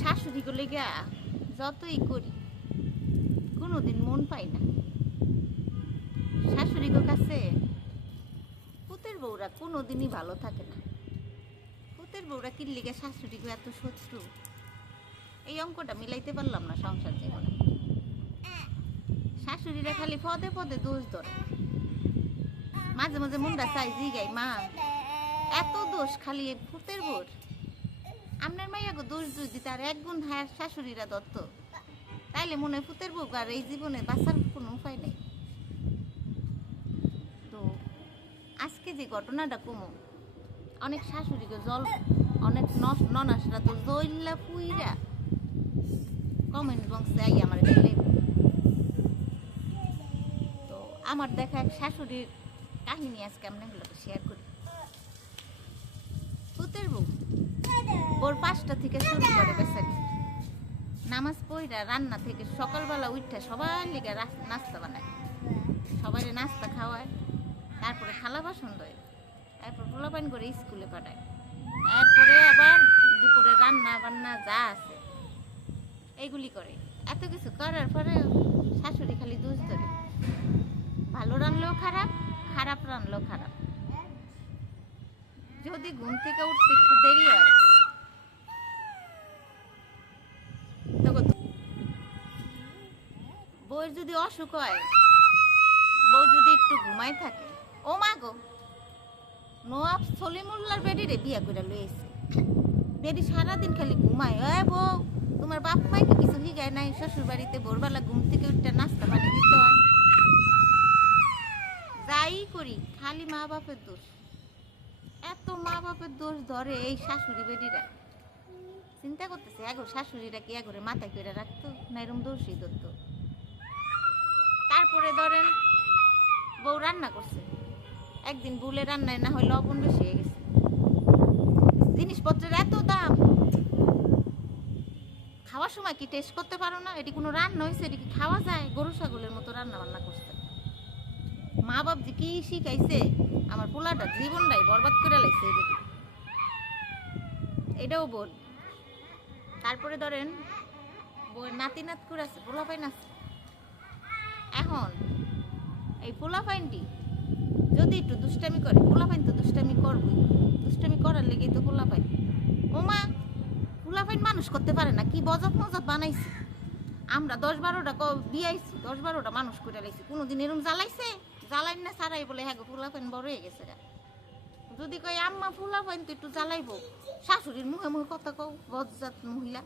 শাশুড়ি গলে গিয়া যতই করি, কোনোদিন মন পাই না। শাশুড়ি গো কাছে পুতের বউরা কোনোদিনই ভালো থাকে না। পুতের বউরা কি লিগে শাশুড়ি গো এত শত্রু? এই অঙ্কটা মিলাইতে পারলাম না সংসার জীবনে। শাশুড়িরা খালি পদে পদে দোষ ধরে। মাঝে মাঝে মুন্ডা চাই জিগাই মা, এত দোষ খালি ভূতের বোর আপনার মাইয়াকে দোষ যদি আর এক গুণ হায়ার শাশুড়িরা দত্ত। তাইলে মনে ভূতের বউ, আর এই জীবনে বাঁচার কোনো উপায় নেই। তো আজকে যে ঘটনাটা কমো, অনেক শাশুড়িকে জল, অনেক নস- ননাসরা তো জইল্লা পুইরা কমেন্ট বক্সে আই আমার তো আমার দেখা এক শাশুড়ির কাহিনী আজকে এগুলো শেয়ার করি পুতের বউ ভোর পাঁচটা থেকে শুরু করে বেচারি। নামাজ পড়া রান্না থেকে সকালবেলা উঠে সবার লিগে নাস্তা বানায়। সবাই নাস্তা খাওয়ায়, তারপরে থালা বাসন দেয় তারপর পোলাপান করে স্কুলে পাঠায়। তারপরে আবার দুপুরে রান্না বান্না যা আছে এইগুলি করে। এত কিছু করার পরে শাশুড়ি খালি দোষ ধরে। ভালো রান্নলেও খারাপ খারাপ রান্নলেও খারাপ। যদি ঘুম থেকে উঠতে একটু দেরি হয় তখন বউয়ের যদি অসুখ হয়, বউ যদি একটু ঘুমাই থাকে, ও মা গো নোয়াব সলিমুল্লার বেডি রে বিয়া করে লইছে বেডি সারাদিন খালি ঘুমায়, এ বউ, তোমার বাপ মাইকে কিছু হিগায় নাই? শ্বশুর বাড়িতে ভোরবেলা ঘুম থেকে উঠতে নাস্তা পানি দিতে হয়। যাই করি, খালি মা বাপের দোষ। এত মা বাপের দোষ ধরে এই শাশুড়ি বেডিরা চিন্তা করতেছে, এগো, শাশুড়িরা কি এগোরে মাথায় করে রাখতো? না এরম দোষই ধরতো। তারপরে ধরেন বউ রান্না করছে। একদিন বুলে রান্নায় না হয় লবণ বেশি হয়ে গেছে। জিনিসপত্রের এত দাম। খাওয়ার সময় কি টেস্ট করতে পারো না? এটি কোনো রান্না হয়েছে এটি কি খাওয়া যায়? গরু, ছাগলের মতো রান্না বান্না করছে। মা বাপ যে কি শিখাইছে, আমার পোলাটা জীবনটাই বরবাদ করে লাগছে এই বেটি এটাও বোন তারপরে ধরেন বউয়ের নাতি নাত করে আছে পোলাপাইন আছে এখন, এই পোলাপাইনটি যদি একটু দুষ্টামি করে পোলাপাইন তো দুষ্টামি করবই। দুষ্টামি করার লেগেই তো পোলাপাইন ও মা পোলাপাইন মানুষ করতে পারে না, কি বজত মজত বানাইছে। আমরা দশ বারোটা ক দশ বারোটা মানুষ করে লাইছি, কোনোদিন এরকম জ্বালাইছে? জ্বালাই না সারাই বলে হ্যাঁ গো পোলাপাইন বড় হয়ে গেছে গা। যদি কই আম্মা পোলাপাইন তো একটু জ্বালাইবো। শাশুড়ির মুখে মুখে কথা কও, বজ্জাত মহিলা।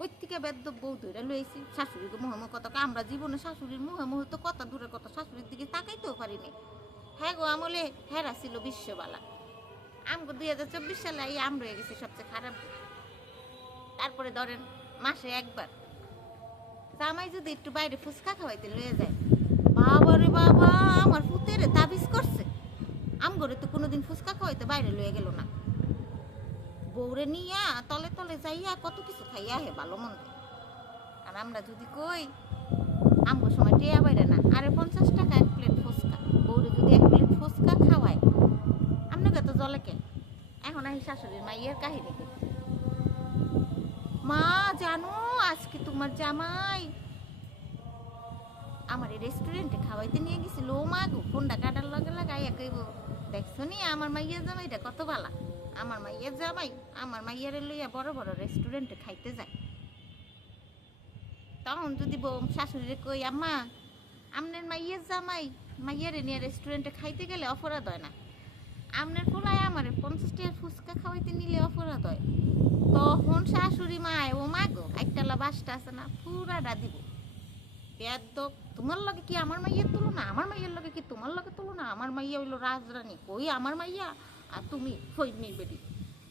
ওই থেকে বেদ্য বউ ধরে লইছি শাশুড়িকে মুখে কথা আমরা জীবনে শাশুড়ির মুখে তো কথা দূরের কথা শাশুড়ির দিকে তাকাইতেও পারিনি হ্যাঁ গো আমলে হেরা ছিল বিশ্ববালা। আমগো দুই হাজার চব্বিশ সালে এই আম রয়ে গেছে সবচেয়ে খারাপ তারপরে ধরেন মাসে একবার। জামাই যদি একটু বাইরে ফুচকা খাওয়াইতে লয়ে যায়, বাবা রে বাবা, আমার পুতেরে তাবিজ করছে। আমগরে তো কোনোদিন ফুচকা খাওয়াইতে বাইরে লয়ে গেল না। বউরে নিয়া তলে তলে যাইয়া কত কিছু খাইয়া হে ভালো মন্দ। আর আমরা যদি কই, আমগো সময় টিয়া বাইরে না। আরে পঞ্চাশ টাকা এক প্লেট ফুচকা। বউরে যদি এক প্লেট ফুচকা খাওয়ায় আপনাকে তো জলে কেন? এখন আহি শাশুড়ির মাইয়ের কাহিনী? মা, জানো, আজকে তোমার জামাই আমার এই রেস্টুরেন্টে খাওয়াইতে নিয়ে গেছিল। ও মা গো, ফোনটা কাটার লগে লাগাইয়া কইব, দেখছ নি, আমার মাইয়ের জামাইটা কত ভালা? আমার মাইয়ের জামাই আমার মাইয়ারে লইয়া বড় বড় রেস্টুরেন্টে খাইতে যায়। তখন যদি শাশুড়িরে কই, আম্মা, আমনের মাইয়ের জামাই, মাইয়ারে নিয়ে রেস্টুরেন্টে খাইতে গেলে অপরাধ হয় না। আমনের পোলায় আমারে পঞ্চাশ টাকার ফুচকা খাওয়াইতে নিলে অপরাধ হয়। তখন শাশুড়ি মায়, ও মা গো, একটালা বাসটা আছে না, পুরাটা দিব। তোমার লগে কি আমার মাইয়ের তুলনা? আমার মাইয়ের লগে কি তোমার লগে তুলনা? আমার মাইয়া হইল রাজরানী। কই আমার মাইয়া? আর তুমি ফৈনি বেডি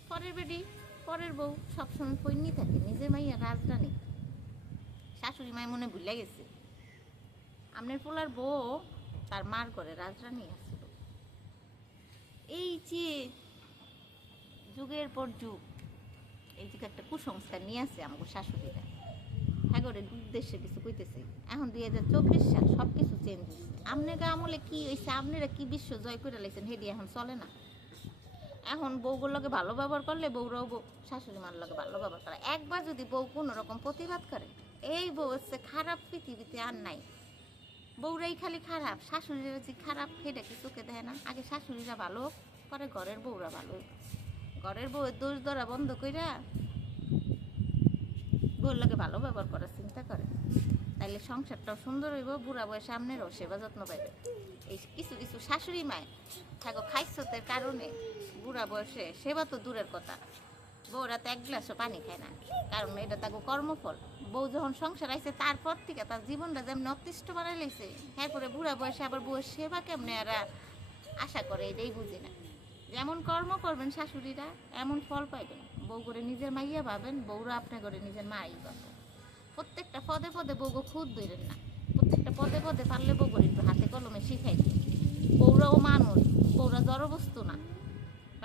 পরের বেডি পরের বউ সবসময় ফৈনি থাকে নিজের মাইয়া রাজরানী শাশুড়ি মায় মনে ভুলে গেছে। আপনার পোলার বউ তার মার করে রাজরানী আসছিল এই যে যুগের পর যুগ, এই যে একটা কুসংস্কার নিয়ে আসে আমাকে শাশুড়িরা। হ্যাঁ উদ্দেশ্যে কিছু কইতেছে। এখন দুই হাজার চব্বিশ সাল সব কিছু চেঞ্জ হয়েছে আপনার আমলে কি হয়েছে আপনারা কি বিশ্ব জয় করে লাইছেন, হেডি এখন চলে না। এখন বউগুলোকে ভালো ব্যবহার করলে বউরাও বউ, শাশুড়ি মার লোকে ভালো ব্যবহার করে। একবার যদি বউ কোনো রকম প্রতিবাদ করে, এই বউ হচ্ছে খারাপ পৃথিবীতে আর নাই। বউরাই খালি খারাপ, শাশুড়িরা যে খারাপ, সেটা কি চোখে দেয় না? আগে শাশুড়িরা ভালো, পরে ঘরের বউরা ভালো। ঘরের বউয়ের দোষ ধরা বন্ধ কইরা বউর লাগে ভালো ব্যবহার করার চিন্তা করে। তাইলে সংসারটাও সুন্দর হইব, বুড়া বয়সে সামনেরও সেবা যত্ন পাইবে। এই কিছু কিছু শাশুড়ি মায় থাকো, খাইসতের কারণে বুড়া বয়সে সেবা তো দূরের কথা। বউরা তো এক গ্লাসও পানি খায় না। কারণ এটা তাকে কর্মফল। বউ যখন সংসার আইছে, তারপর থেকে তার জীবনটা যেমন অতিষ্ঠ বানাই হ্যাঁ করে বুড়া বয়সে আবার বউয়ের সেবা কেমনে আর আশা করে এটাই বুঝি না। যেমন কর্ম করবেন শাশুড়িরা, এমন ফল পাইবেন। বউ করে নিজের মাইয়া পাবেন বউরা আপনার করে নিজের মাই পাবেন প্রত্যেকটা পদে পদে বউগো খুদ দইলেন না। প্রত্যেকটা পদে পদে পারলে বউ করে একটু হাতে কলমে শিখাই বউরাও মানুষ, বউরা জড়বস্তু না।